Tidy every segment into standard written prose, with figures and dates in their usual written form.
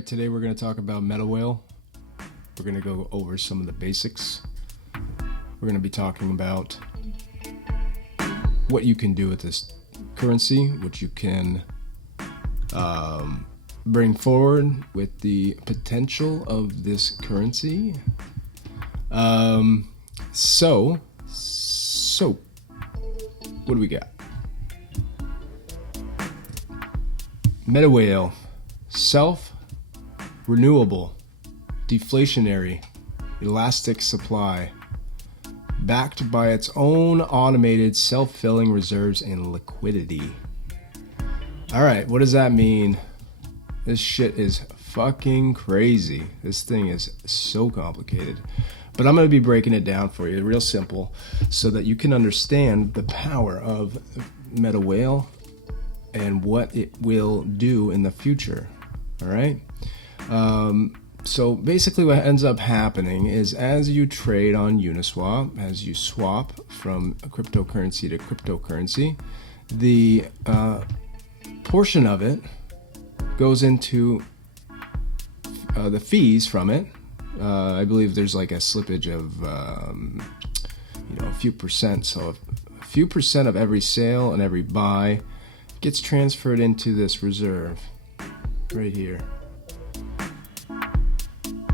Alright, today we're going to talk about METAWHALE. We're going to go over some of the basics. We're going to be talking about what you can do with this currency, what you can bring forward with the potential of this currency. So, what do we got? METAWHALE, self-renewable, deflationary, elastic supply, backed by its own automated self-filling reserves and liquidity. Alright, what does that mean? This shit is fucking crazy. This thing is so complicated. But I'm going to be breaking it down for you real simple so that you can understand the power of METAWHALE and what it will do in the future. Alright? So basically what ends up happening is as you trade on Uniswap, as you swap from cryptocurrency to cryptocurrency, the portion of it goes into the fees from it. I believe there's like a slippage of a few percent. So a few percent of every sale and every buy gets transferred into this reserve right here.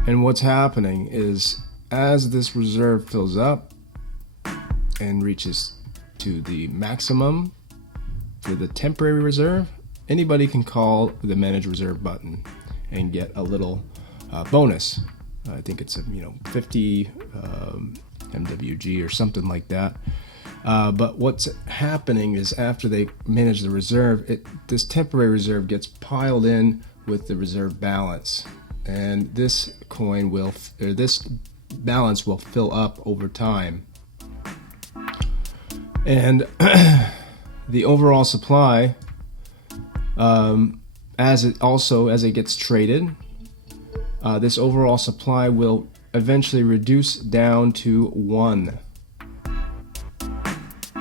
And what's happening is as this reserve fills up and reaches to the maximum for the temporary reserve, anybody can call the manage reserve button and get a little bonus. I think it's 50 MWG or something like that. But what's happening is after they manage the reserve, this temporary reserve gets piled in with the reserve balance, and this balance will fill up over time. And the overall supply, as it gets traded, this overall supply will eventually reduce down to 1.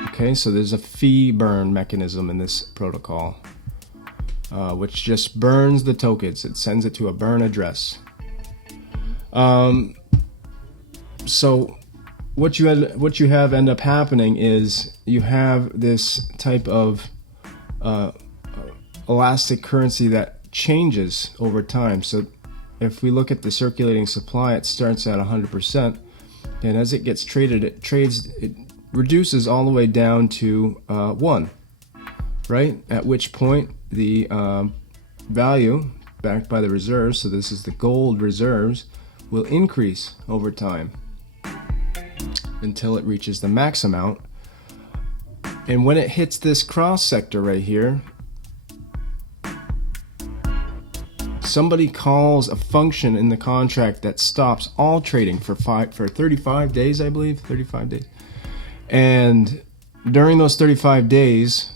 Okay, so there's a fee burn mechanism in this protocol, which just burns the tokens. It sends it to a burn address. So what you end up happening is you have this type of elastic currency that changes over time. So if we look at the circulating supply, it starts at 100%, and as it gets traded, it reduces all the way down to 1, right? At which point the value backed by the reserves, so this is the gold reserves, will increase over time until it reaches the max amount. And when it hits this cross sector right here, somebody calls a function in the contract that stops all trading for 35 days, I believe, 35 days. And during those 35 days,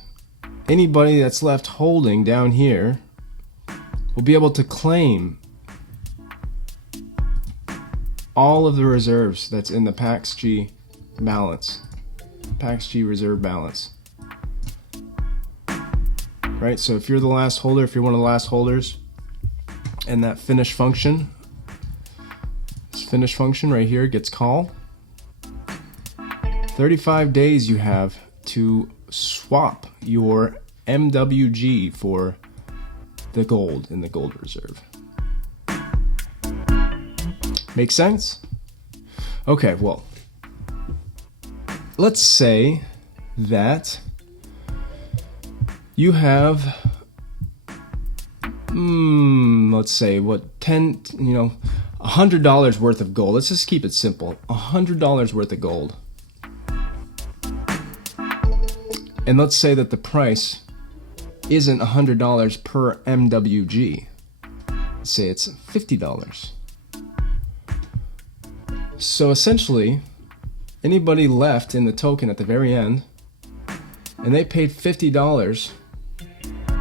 anybody that's left holding down here will be able to claim all of the reserves that's in the PAXG balance, PAXG reserve balance. Right? So if you're the last holder, if you're one of the last holders, and that finish function, this finish function right here gets called, 35 days you have to swap your MWG for the gold in the gold reserve. Make sense? Okay, well, let's say that you have, let's say $100 worth of gold. Let's just keep it simple. $100 worth of gold. And let's say that the price isn't $100 per MWG. Let's say it's $50. So essentially, anybody left in the token at the very end, and they paid $50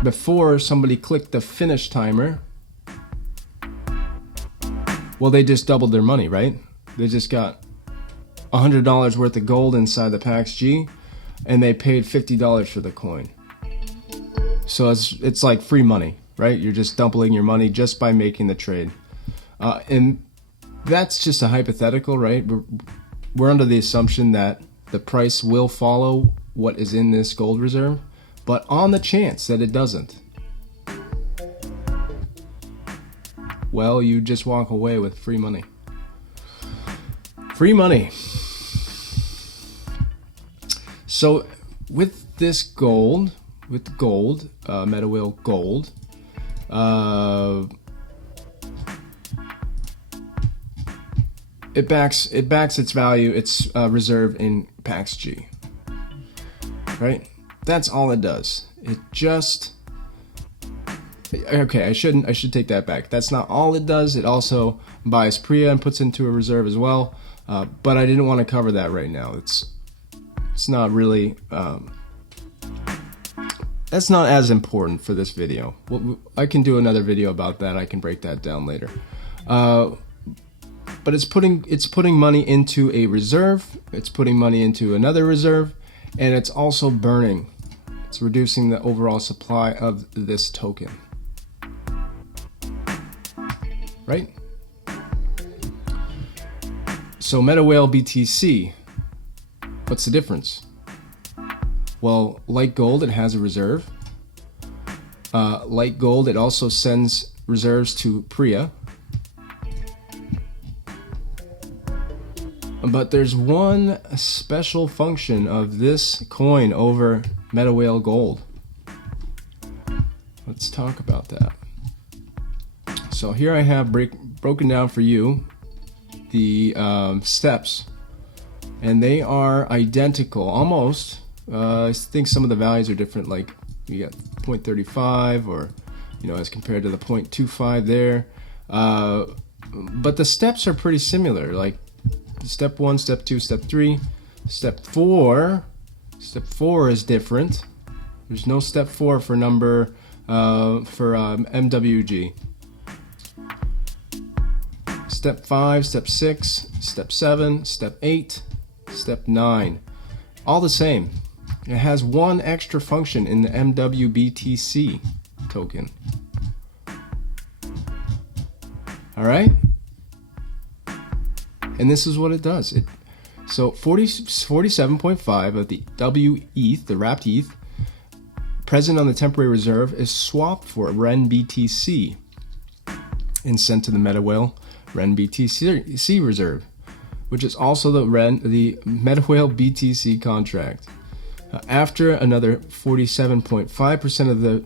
before somebody clicked the finish timer, well, they just doubled their money, right? They just got $100 worth of gold inside the PAXG, and they paid $50 for the coin. So it's like free money. right? You're just doubling your money just by making the trade. And that's just a hypothetical, right? We're under the assumption that the price will follow what is in this gold reserve, but on the chance that it doesn't, well, you just walk away with free money. Free money. So with this gold, METAWHALE gold, it backs its value, its reserve in PAXG, right? That's all it does. It just, okay, I should take that back. That's not all it does. It also buys PRIA and puts into a reserve as well. But I didn't want to cover that right now. It's not really, that's not as important for this video. I can do another video about that. I can break that down later. But it's putting money into a reserve. It's putting money into another reserve, and it's also burning. It's reducing the overall supply of this token. Right? So METAWHALE BTC, what's the difference? Well, like gold, it has a reserve. Like gold, it also sends reserves to PRIA. But there's one special function of this coin over METAWHALE gold. Let's talk about that. So here I have broken down for you the steps, and they are identical almost. I think some of the values are different, like you got 0.35 or, you know, as compared to the 0.25 there. But the steps are pretty similar, like step 1, step 2, step 3, step 4. Step 4 is different. There's no step 4 for MWG. Step 5, step 6, step 7, step 8, step 9. All the same. It has one extra function in the MWBTC token. Alright? And this is what it does. So 47.5 of the WETH, the wrapped ETH, present on the temporary reserve, is swapped for REN BTC and sent to the METAWHALE REN BTC reserve, which is also the METAWHALE BTC contract. After another 47.5% of the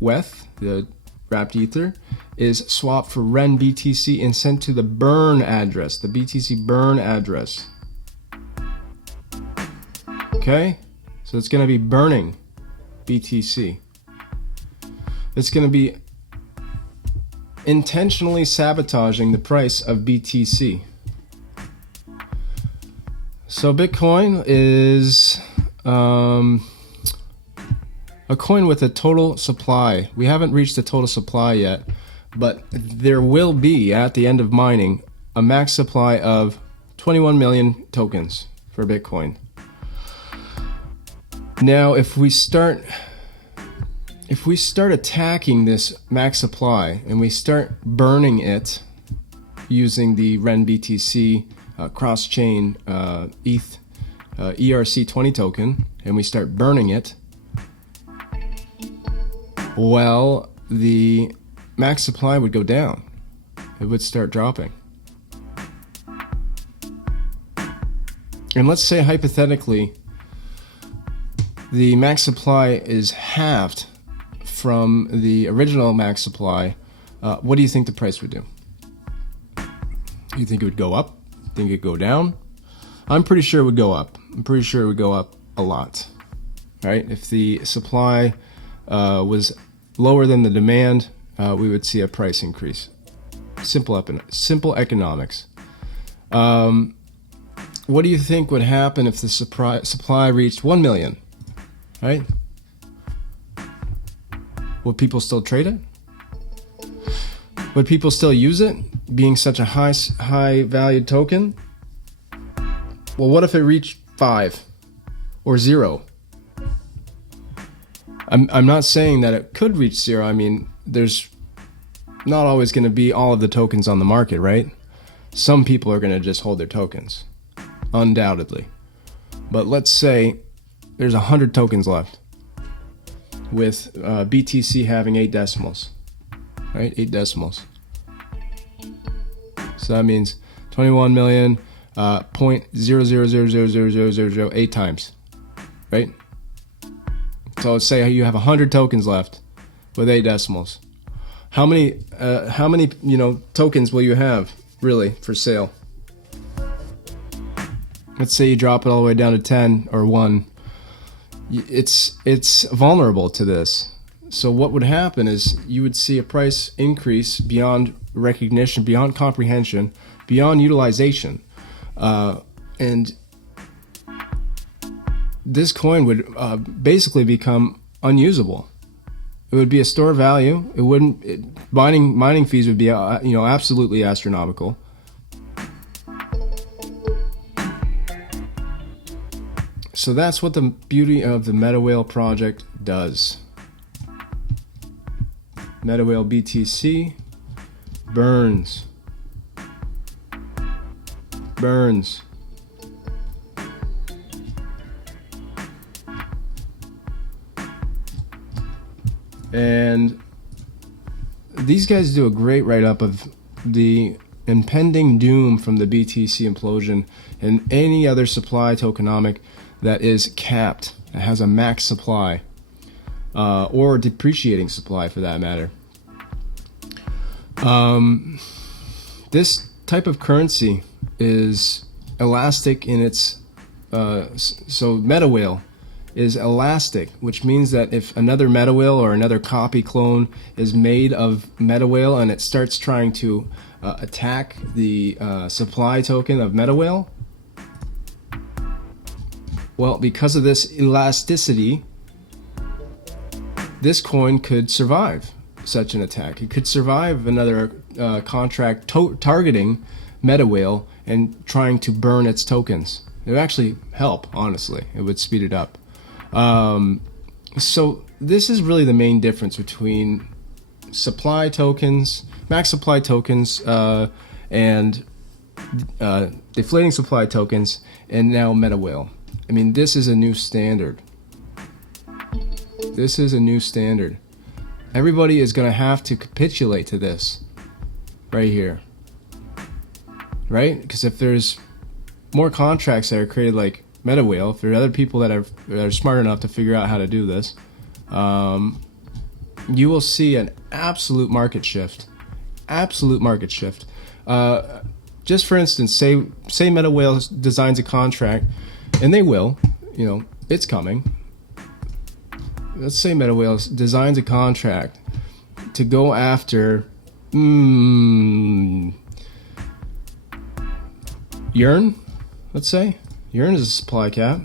WETH, the wrapped ether, is swapped for REN BTC and sent to the burn address, the BTC burn address. Okay, so it's going to be burning BTC. It's going to be intentionally sabotaging the price of BTC. So Bitcoin is a coin with a total supply. We haven't reached the total supply yet, but there will be, at the end of mining, a max supply of 21 million tokens for Bitcoin. Now, if we start attacking this max supply and we start burning it using the REN BTC cross-chain ETH ERC20 token, and we start burning it, well, the max supply would go down. It would start dropping. And let's say hypothetically the max supply is halved from the original max supply. What do you think the price would do? You think it would go up? Think it would go down? I'm pretty sure it would go up. I'm pretty sure it would go up a lot. Right? If the supply was lower than the demand, we would see a price increase. Simple economics. What do you think would happen if the supply reached 1 million? Right? Would people still trade it? Would people still use it, being such a high valued token? Well, what if it reached 5 or 0? I'm not saying that it could reach 0. I mean, there's not always going to be all of the tokens on the market, right? Some people are going to just hold their tokens, undoubtedly. But let's say there's 100 tokens left, with BTC having 8 decimals, right? 8 decimals. So that means 21 million, 0.0000008 times, right? So let's say you have 100 tokens left with 8 decimals. How many tokens will you have really for sale? Let's say you drop it all the way down to 10 or 1. It's vulnerable to this. So what would happen is you would see a price increase beyond recognition, beyond comprehension, beyond utilization, and this coin would basically become unusable. It would be a store of value. It wouldn't. Mining fees would be absolutely astronomical. So that's what the beauty of the METAWHALE project does. METAWHALE BTC burns. And these guys do a great write-up of the impending doom from the BTC implosion and any other supply tokenomic that is capped, that has a max supply, or depreciating supply for that matter. This type of currency is elastic in its so METAWHALE is elastic, which means that if another METAWHALE or another copy clone is made of METAWHALE and it starts trying to attack the supply token of METAWHALE, well, because of this elasticity, this coin could survive such an attack. It could survive another contract targeting METAWHALE and trying to burn its tokens. It would actually help, honestly. It would speed it up. So this is really the main difference between supply tokens, max supply tokens, and deflating supply tokens, and now METAWHALE. I mean, this is a new standard. This is a new standard. Everybody is going to have to capitulate to this right here. Right? Because if there's more contracts that are created like METAWHALE, if there are other people that are smart enough to figure out how to do this, you will see an absolute market shift. Absolute market shift. Just for instance, say METAWHALE designs a contract, and they will, it's coming. Let's say METAWHALE designs a contract to go after Yearn, let's say. Yearn is a supply cap.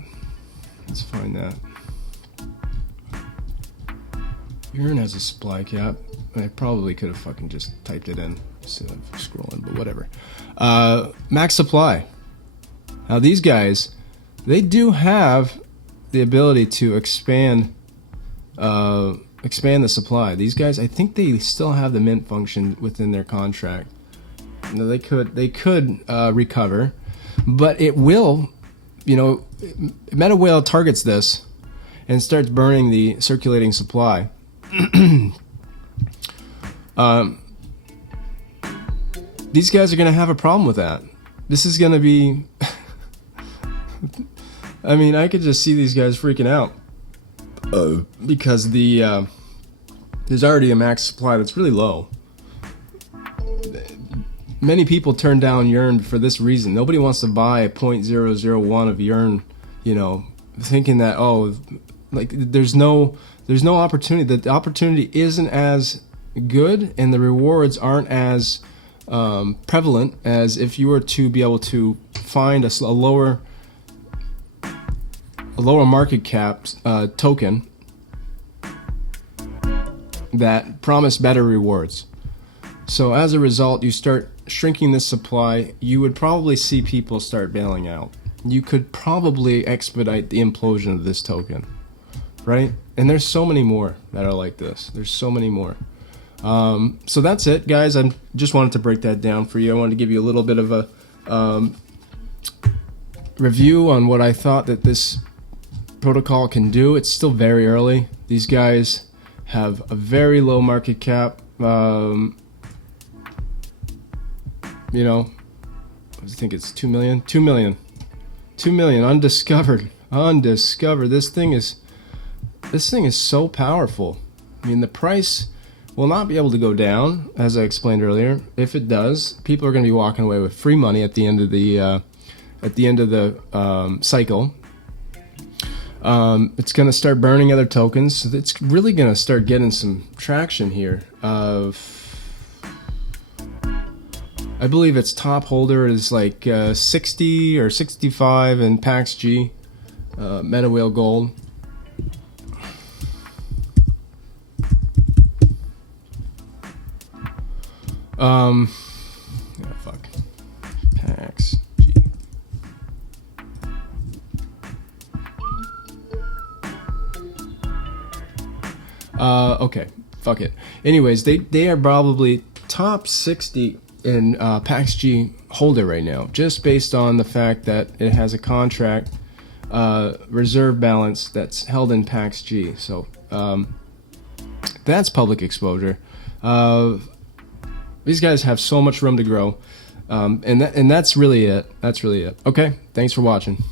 Let's find that. Yearn has a supply cap. I probably could have fucking just typed it in instead of scrolling, but whatever. Max supply. Now these guys, they do have the ability to expand the supply. These guys, I think they still have the mint function within their contract. Now they could recover, but it will. METAWHALE targets this and starts burning the circulating supply. These guys are going to have a problem with that. This is going to be... I mean, I could just see these guys freaking out. Because there's already a max supply that's really low. Many people turn down Yearn for this reason. Nobody wants to buy a 0.001 of Yearn, thinking that there's no opportunity. The opportunity isn't as good, and the rewards aren't as prevalent as if you were to be able to find a lower market cap token that promise better rewards. So as a result, you start shrinking this supply. You would probably see people start bailing out. You could probably expedite the implosion of this token, right? And there's so many more that are like this. There's so many more. So that's it, guys. I just wanted to break that down for you. I wanted to give you a little bit of a review on what I thought that this protocol can do. It's still very early. These guys have a very low market cap. You know, I think it's 2 million. 2 million. 2 million undiscovered. Undiscovered. This thing is so powerful. I mean, the price will not be able to go down, as I explained earlier. If it does, people are going to be walking away with free money at the end of the cycle. It's going to start burning other tokens. So it's really going to start getting some traction here. I believe its top holder is like 60 or 65 in PAX-G, METAWHALE Gold. Yeah, fuck. PAX-G. Okay, fuck it. Anyways, they are probably top 60 in PAX-G holder right now, just based on the fact that it has a contract reserve balance that's held in PAX-G. So that's public exposure. These guys have so much room to grow, and that's really it. That's really it. Okay, thanks for watching.